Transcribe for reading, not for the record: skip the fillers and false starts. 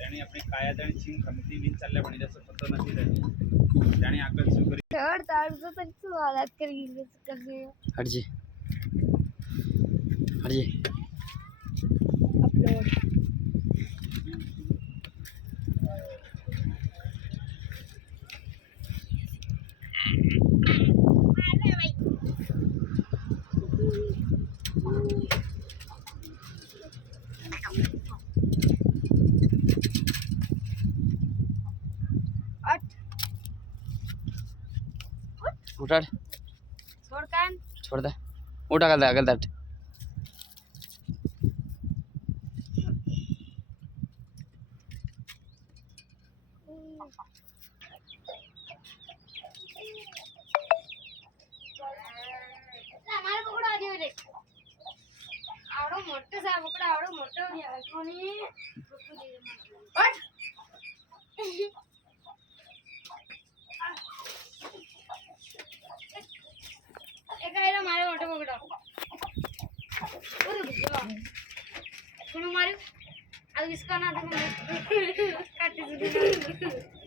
त्याने अपनी कायादानी छीन खमती नींद चालल्या पण जसं पत्तो નથી રહી त्याने આગળ શું કરી थर्ड तार से तक स्वागत करेंगे करने हटजी अपलोड उठाड़ छोड़कान छोड़ दे उठा कर दे अगल तट हमारे पकड़ा दियो रे आवड़ो मोटो सा पकड़ा आवड़ो मोटो दिया कोनी हट एक आइरा मारे मोटो पकड़ो ओरे भगवान सुनो मारे अब इसका ना देखो काटी